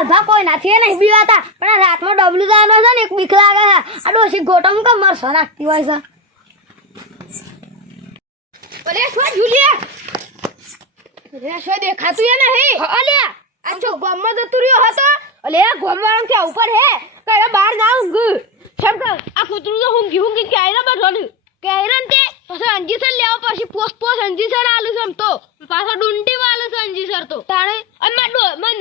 લાલભા કોઈ નાથી નહીં બીવાતા પણ આ રાતમાં ડબલું જવાનો છે ને એક બીક લાગે છે. આ ડોસી ગોટમ કે મરસો નાખતી હોય છે. અરે શું જુલિયા? અરે શું દેખાતું એ નહીં? અલે! આ જો ગોમમાં જતું રહ્યો હતો. અલે ગોમવાળા ત્યાં ઉપર હે. કઈ બહાર ના ઊંઘ. કેમ કે આ કૂતરું તો ઊંઘી ઊંઘી ક્યાંય ના બધવાનું ક્યાંય તે? પછી અંજીસર લેવા પછી પોસ પોસ અંજીસર આલું છે તો. પાછો ડુંડી વાલું છે અંજીસર તો. તાણે અને મન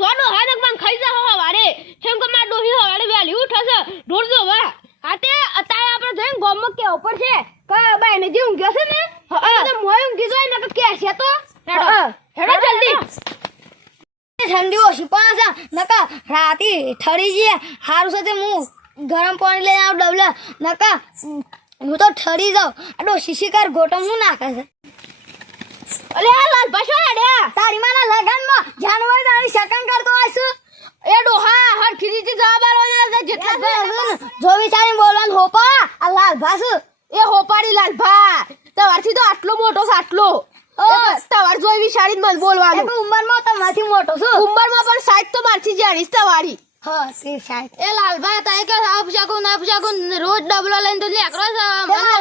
જોડો હા માં ખાઈ જા હવારે કેમ કે માં ડોહી હવારે વેલી ઉઠશે ઢોર જો વા આતે અત્યારે આપણે જઈને ગોમમાં કે ઉપર છે કે બાઈ ને જે ઊંઘ્યો છે ને હા મોય ઊંઘી જાય ને કે કે છે તો? હેડો. હેડો જલ્દી. ઠંડી ઓછી પણ છે નકા રાતી ઠરી જઈએ હારું છે મુ હું ગરમ પાણી લઈને આવ ડબલા. નકા હું તો ઠરી જાઉં. આડો શિશિકાર શિકાર ગોટમ હું નાખે છે? અલે આ લાલ પાછો જો વિચારી બોલવાનું હોપા આ લાલભા શું એ હોપાડી લાલભા તમારથી તો આટલો મોટો છે આટલો. તમાર જોઈ વિચારી મને બોલવાનું. ઉંમરમાં તમારથી મોટો છું. ઉંમરમાં પણ સાઈડ તો મારથી જાણીશ તમારી. હા એ લાલભા તાય કે આપશાકું ના આપશાકું રોજ ડબલો લઈને તો લેકરો છે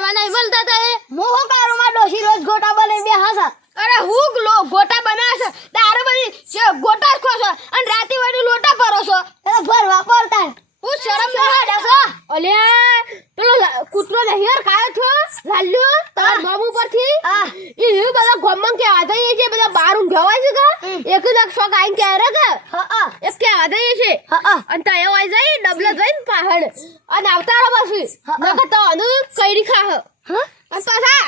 મને નહીં બોલતા તાય હું. કરું માં ડોશી રોજ ગોટા બને બે હસા અરે હું ગોટા બનાવે છે. તારે બધી ગોટા જ ખો છો અને રાતે વળી લોટા ભરો છો એટલે ભરવા પડતા હું શરમ ના લાગે છે અલ્યા પેલો કૂતરો નહીં ખાયો છો લાલ્યો તાર મોમ ઉપરથી હા. એ એ બધા ગોમમાં કે થઈ છે બધા બાર ઊંઘવાય છે કે? એક જ શોખ આઈને ક્યારે કે? હા એક કે થઈ છે. હા અને તય વાય જાય ડબલે જઈને પહાડ. અને આવતા રહો પછી. નકર તો અનુ કઈડી ખાહ. હા? અને પાછા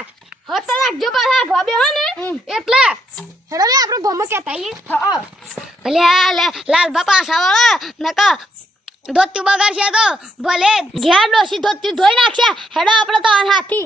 હત રાખજો પાછા ગોબે હો ને. એટલે હેડો આપણે ગોમમાં કહેતા હા અલ્યા લે લાલ બાપા સાવાળા નકા ધોતી બગાડશે તો ભલે ઘેર ડોસી ધોતી ધોઈ નાખશે. હેડો આપણે તો હાથી